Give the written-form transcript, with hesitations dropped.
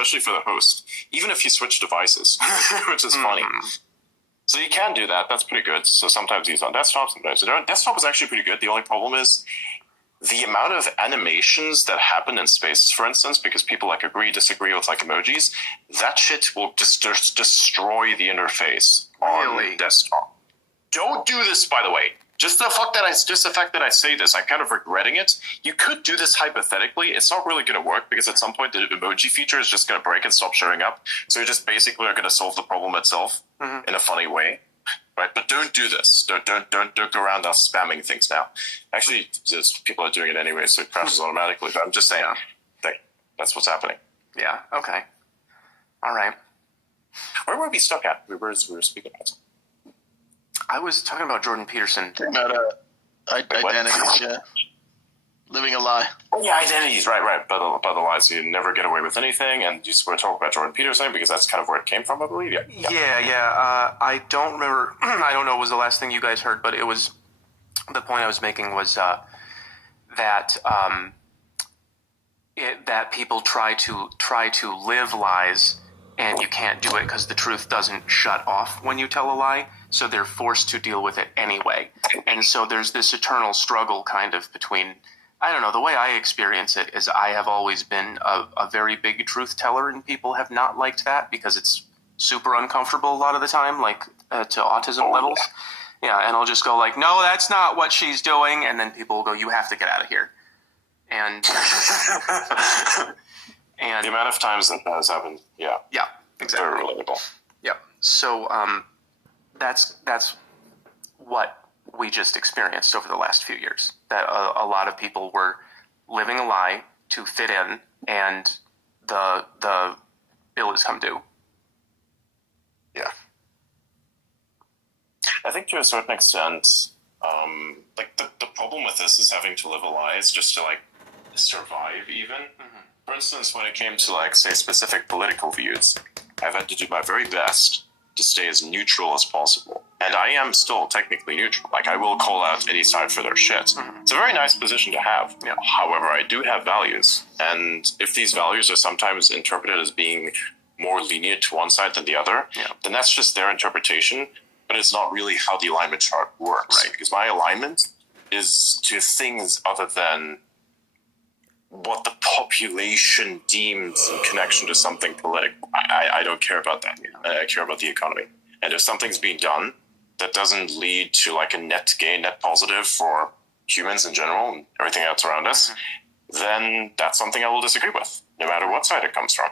especially for the host, even if you switch devices, which is funny. So you can do that. That's pretty good. So sometimes he's on desktop, sometimes desktop is actually pretty good. The only problem is the amount of animations that happen in Spaces, for instance, because people like agree, disagree with like emojis, that shit will just destroy the interface on desktop. Don't do this, by the way. Just the fact that I say this, I'm kind of regretting it. You could do this hypothetically. It's not really going to work because at some point the emoji feature is just going to break and stop showing up. So you just basically are going to solve the problem itself in a funny way, right? But don't do this. Don't go around us spamming things now. Actually, people are doing it anyway, so it crashes automatically. But I'm just saying, that's what's happening. Yeah. Okay. All right. Where were we stuck at? We were speaking about. I was talking about Jordan Peterson. About identities, yeah. Living a lie. Oh, yeah, identities, right. About the lies. You never get away with anything, and you just want to talk about Jordan Peterson because that's kind of where it came from, I believe. Yeah. I don't remember. I don't know what was the last thing you guys heard, but it was the point I was making was that that people try to live lies, and you can't do it because the truth doesn't shut off when you tell a lie. So they're forced to deal with it anyway. And so there's this eternal struggle kind of between, I don't know, the way I experience it is I have always been a very big truth teller, and people have not liked that because it's super uncomfortable a lot of the time, like to autism levels. Yeah, and I'll just go like, no, that's not what she's doing. And then people will go, you have to get out of here. And the amount of times that has happened, yeah, exactly. Very relatable. Yeah. So that's what we just experienced over the last few years. That a lot of people were living a lie to fit in, and the bill has come due. Yeah. I think to a certain extent, like the problem with this is having to live a lie is just to like survive even. For instance, when it came to like say specific political views, I've had to do my very best to stay as neutral as possible. And I am still technically neutral. Like I will call out any side for their shit. It's a very nice position to have. Yeah. However, I do have values. And if these values are sometimes interpreted as being more lenient to one side than the other, then that's just their interpretation. But it's not really how the alignment chart works. Right. Because my alignment is to things other than what the population deems in connection to something political. I don't care about that. I care about the economy. And if something's being done that doesn't lead to like a net gain, net positive for humans in general and everything else around us, then that's something I will disagree with, no matter what side it comes from.